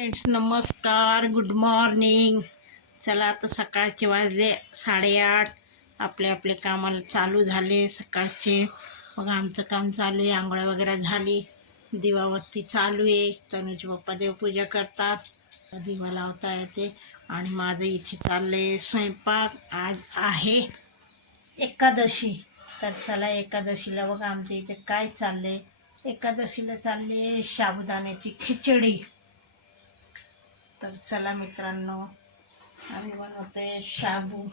Friends नमस्कार good morning चला आता सकाळचे वाजले साडेआठ. आपले आपले कामाला चालू झाले सकाळचे. मग आमचं काम चालू आहे आंघोळ्या वगैरे झाली. दिवावरती चालू आहे. तनुजी बाप्पा देवपूजा करतात. दिवा लावता येते. आणि माझं इथे चाललं आहे स्वयंपाक. आज आहे एकादशी. तर चला एकादशीला बघा आमच्या इथे काय चाललंय. एकादशीला चालले साबुदाण्याची खिचडी. तर चला मित्रांनो आम्ही बनवते शाबू.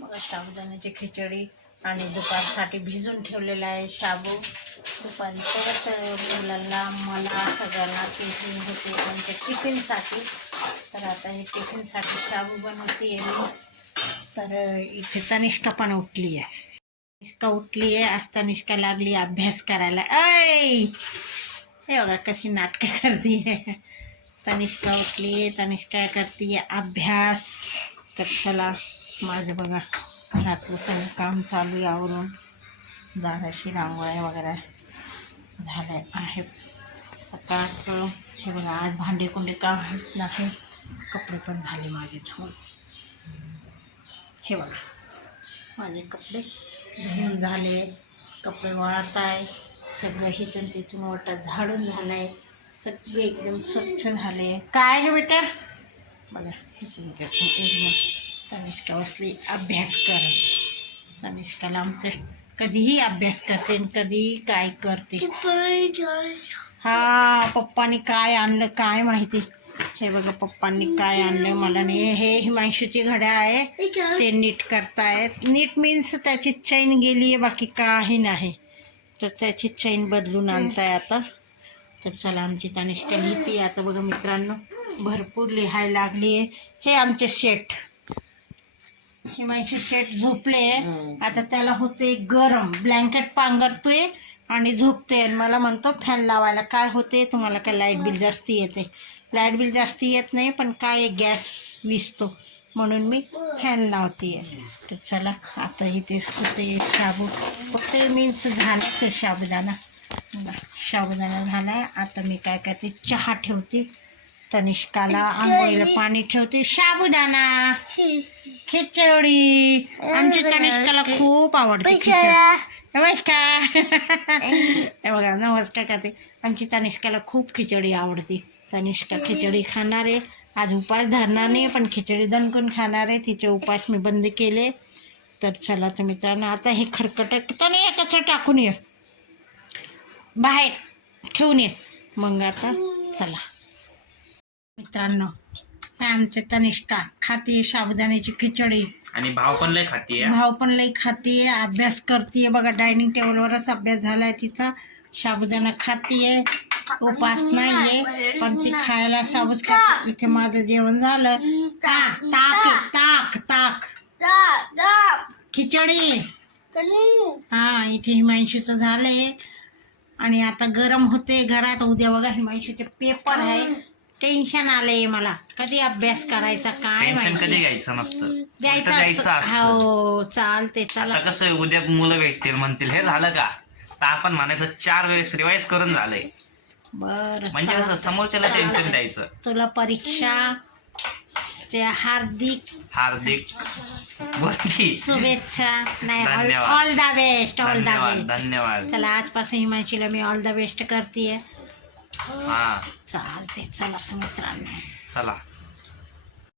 बघा शाबूदाण्याची खिचडी आणि दुपारसाठी भिजून ठेवलेला आहे शाबू. दुपारी परत मुलांना मला सगळ्यांना टिफिन होते त्यांच्या टिफिनसाठी तर आता हे टिफिनसाठी शाबू बनवते मी. तर इथे तनिष्का पण उठली आहे. तनिष्का उठली आहे. आज तनिष्का लागली अभ्यास करायला. ऐ! हे बघा कशी नाटकं करते आहे तनिष्का उठली. आहे तनिष्का करते अभ्यास. तर चला माझं बघा घरातलं सगळं काम चालू आहे आवरून. झाडाशी रांगोळ्या वगैरे झाल्या आहे सकाळचं हे बघा आज भांडे कुंडे काम आहेत नाही. कपडे पण झाले माझे धुवून. हे बघा माझे कपडे धुवून झाले. कपडे वाळत आहे सगळं हिथून तिथून वाटत झाडून झालं आहे सगळे एकदम स्वच्छ झाले. काय ग बेटा बघा एकदम तनिष्का बसली अभ्यास करत तनिष्काला आमचं कधीही अभ्यास करते कधीही काय करते. हा पप्पानी काय आणलं काय माहिती? हे बघा पप्पांनी काय आणलं मला नाही हे हिमांशूची घड्या आहे. ते नीट करतायत. नीट मीन्स त्याची चैन गेली आहे बाकी काही नाही. तर त्याची चैन बदलून आणताय आता. तर चला आमची तनिष्का लिहिते. आता बघा मित्रांनो भरपूर लिहायला लागली आहे. हे आमचे शेट हिमांशू शेट झोपले आता त्याला होते गरम. ब्लँकेट पांघरतोय आणि झोपते आणि मला म्हणतो फॅन लावायला काय होते तुम्हाला काय लाइट बिल जास्ती येते. लाइट बिल जास्ती येत नाही पण काय गॅस विसतो. म्हणून मी फॅन लावते तर चला आता इथे होते शाबू. फक्त मीन्स झालं ते साबुदाणा बघा, साबुदाणा झाला आता मी काय करते? चहा ठेवते. तनिष्काला आंघोळीला पाणी ठेवते. साबुदाणा खिचडी! आमच्या तनिष्काला खूप आवडते खिचडी. नमस्कार. हे बघा नमस्कार करते. आमची तनिष्काला खूप खिचडी आवडते. तनिष्का खिचडी खाणार आहे. आज उपास धरणार नाही पण खिचडी दणकून खाणार आहे. तिचे उपास मी बंद केले. तर चला तर मित्रांनो आता हे खरकट त्याने एकाच टाकून ये. बाहेर. ठेवून ये. मग आता चला. मित्रांनो हे आमचे तनिष्का? खाते साबुदाण्याची खिचडी. आणि भाव पण लय खातीये. भाव पण लई खाते अभ्यास करते बघा डायनिंग टेबलवरच अभ्यास झालाय तिचा. साबुदाणा खातीये. उपास नाहीये पण ती खायला साबूच खाते. इथे माझं जेवण झालं. ताक ताक ताक ताक खिचडी. हा इथे हिमांशीचं झालंय. आणि आता गरम होते घरात उद्या बघा हिमांशीचे पेपर आहे. टेन्शन आलंय मला. कधी अभ्यास करायचा काय टेन्शन कधी माहिती घ्यायचं नसतं. द्यायचं द्यायचं असतं. असतं. हो चालते चला. आता कसं आहे, उद्या मुलं भेटतील म्हणतील हे झालं का? तर आपण म्हणायचं चार वेळेस रिवाईज करून झालंय. बर म्हणजे कसं समोरच्याला टेन्शन द्यायचं. तुला परीक्षा ते हार्दिक हार्दिक शुभेच्छा. नाही धन्यवाद. All the best all the धन्यवाद बेस्ट धन्यवाद. चला आजपासून हिमाचीला मी ऑल द बेस्ट करते हा. चालते चला तर मित्रांनो. चला.